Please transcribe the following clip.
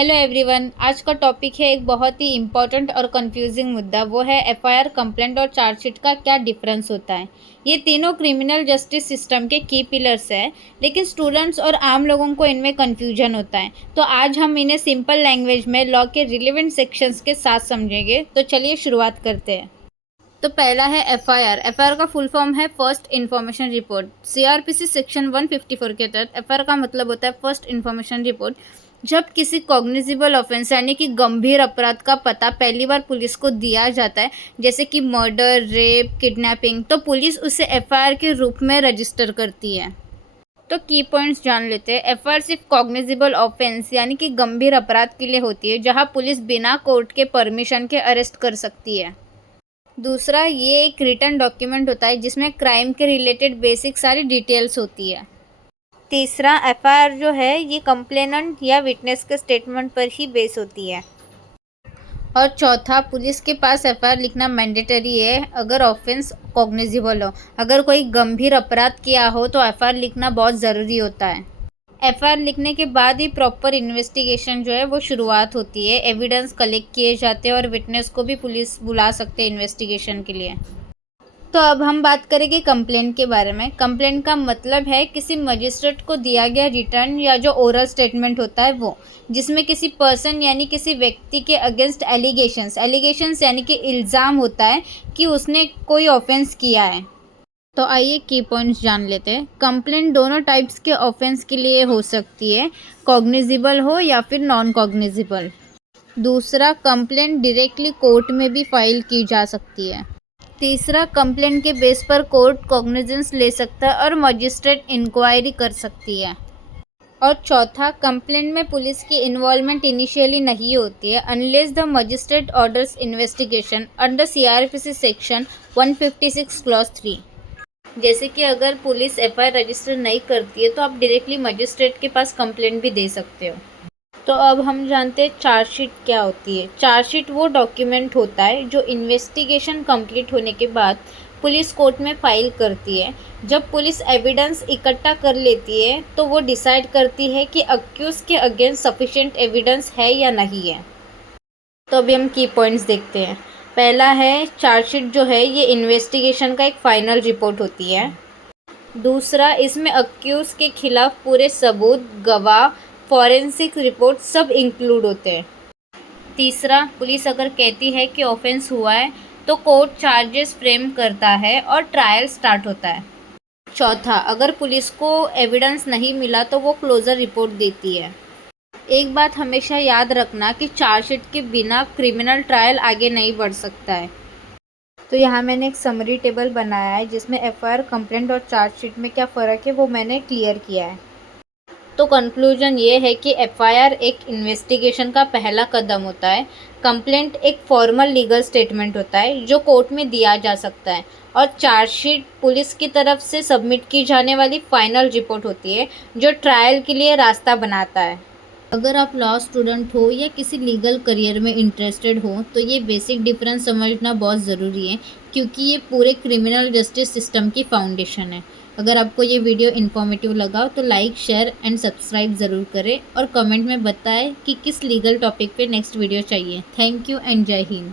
Hello everyone. आज का topic है एक बहुत ही इम्पॉर्टेंट और कंफ्यूजिंग मुद्दा, वो है एफआईआर, कंप्लेंट और चार्जशीट का क्या डिफरेंस होता है। ये तीनों क्रिमिनल जस्टिस सिस्टम के की पिलर्स हैं, लेकिन स्टूडेंट्स और आम लोगों को इनमें कन्फ्यूजन होता है। तो आज हम इन्हें सिंपल लैंग्वेज में लॉ के रिलेवेंट सेक्शंस के साथ समझेंगे। तो चलिए शुरुआत करते हैं। तो पहला है एफआईआर। एफआईआर का फुल फॉर्म है first information report. CrPC section 154 के तहत एफआईआर का मतलब होता है फर्स्ट इन्फॉर्मेशन रिपोर्ट। जब किसी कॉग्निजिबल ऑफेंस यानी कि गंभीर अपराध का पता पहली बार पुलिस को दिया जाता है, जैसे कि मर्डर, रेप, किडनैपिंग, तो पुलिस उसे एफआईआर के रूप में रजिस्टर करती है। तो की पॉइंट्स जान लेते हैं। एफआईआर सिर्फ कॉग्निजिबल ऑफेंस यानी कि गंभीर अपराध के लिए होती है, जहां पुलिस बिना कोर्ट के परमिशन के अरेस्ट कर सकती है। दूसरा, ये एक रिटन डॉक्यूमेंट होता है जिसमें क्राइम के रिलेटेड बेसिक सारी डिटेल्स होती है। तीसरा, एफआईआर जो है ये कंप्लेनेंट या विटनेस के स्टेटमेंट पर ही बेस होती है। और चौथा, पुलिस के पास एफआईआर लिखना मैंडेटरी है अगर ऑफेंस कॉग्निजिबल हो। अगर कोई गंभीर अपराध किया हो तो एफआईआर लिखना बहुत ज़रूरी होता है। एफआईआर लिखने के बाद ही प्रॉपर इन्वेस्टिगेशन जो है वो शुरुआत होती है। एविडेंस कलेक्ट किए जाते हैं और विटनेस को भी पुलिस बुला सकते हैं इन्वेस्टिगेशन के लिए। तो अब हम बात करेंगे कंप्लेंट के बारे में। कंप्लेंट का मतलब है किसी मजिस्ट्रेट को दिया गया रिटर्न या जो ओरल स्टेटमेंट होता है वो, जिसमें किसी पर्सन यानी किसी व्यक्ति के अगेंस्ट एलिगेशंस यानी कि इल्ज़ाम होता है कि उसने कोई ऑफेंस किया है। तो आइए की पॉइंट्स जान लेते हैं। कंप्लेंट दोनों टाइप्स के ऑफेंस के लिए हो सकती है, कॉग्निजिबल हो या फिर नॉन कॉग्निजिबल। दूसरा, कंप्लेंट डायरेक्टली कोर्ट में भी फाइल की जा सकती है। तीसरा, कंप्लेंट के बेस पर कोर्ट कॉग्निजेंस ले सकता है और मजिस्ट्रेट इंक्वायरी कर सकती है। और चौथा, कंप्लेंट में पुलिस की इन्वॉल्वमेंट इनिशियली नहीं होती है unless the magistrate orders investigation under CrPC section 156 clause 3। जैसे कि अगर पुलिस एफआईआर रजिस्टर नहीं करती है तो आप डायरेक्टली मजिस्ट्रेट के पास कंप्लेंट भी दे सकते हो। तो अब हम जानते हैं चार्जशीट क्या होती है। चार्जशीट वो डॉक्यूमेंट होता है जो इन्वेस्टिगेशन कंप्लीट होने के बाद पुलिस कोर्ट में फाइल करती है। जब पुलिस एविडेंस इकट्ठा कर लेती है तो वो डिसाइड करती है कि अक्यूज के अगेंस्ट सफिशिएंट एविडेंस है या नहीं है। तो अभी हम की पॉइंट्स देखते हैं। पहला है, चार्जशीट जो है ये इन्वेस्टिगेशन का एक फाइनल रिपोर्ट होती है। दूसरा, इसमें अक्यूज के खिलाफ पूरे सबूत, गवाह, फॉरेंसिक रिपोर्ट सब इंक्लूड होते हैं। तीसरा, पुलिस अगर कहती है कि ऑफेंस हुआ है तो कोर्ट चार्जेस फ्रेम करता है और ट्रायल स्टार्ट होता है। चौथा, अगर पुलिस को एविडेंस नहीं मिला तो वो क्लोजर रिपोर्ट देती है। एक बात हमेशा याद रखना कि चार्जशीट के बिना क्रिमिनल ट्रायल आगे नहीं बढ़ सकता है। तो यहाँ मैंने एक समरी टेबल बनाया है जिसमें एफआईआर, कंप्लेंट और चार्जशीट में क्या फ़र्क है वो मैंने क्लियर किया है। तो कंक्लूजन ये है कि एफआईआर एक इन्वेस्टिगेशन का पहला कदम होता है, कंप्लेंट एक फॉर्मल लीगल स्टेटमेंट होता है जो कोर्ट में दिया जा सकता है, और चार्जशीट पुलिस की तरफ से सबमिट की जाने वाली फाइनल रिपोर्ट होती है जो ट्रायल के लिए रास्ता बनाता है। अगर आप लॉ स्टूडेंट हो या किसी लीगल करियर में इंटरेस्टेड हो तो ये बेसिक डिफरेंस समझना बहुत ज़रूरी है, क्योंकि ये पूरे क्रिमिनल जस्टिस सिस्टम की फाउंडेशन है। अगर आपको ये वीडियो इन्फॉर्मेटिव लगा तो लाइक, शेयर एंड सब्सक्राइब ज़रूर करें और कमेंट में बताएं कि किस लीगल टॉपिक पे नेक्स्ट वीडियो चाहिए। थैंक यू एंड जय हिंद।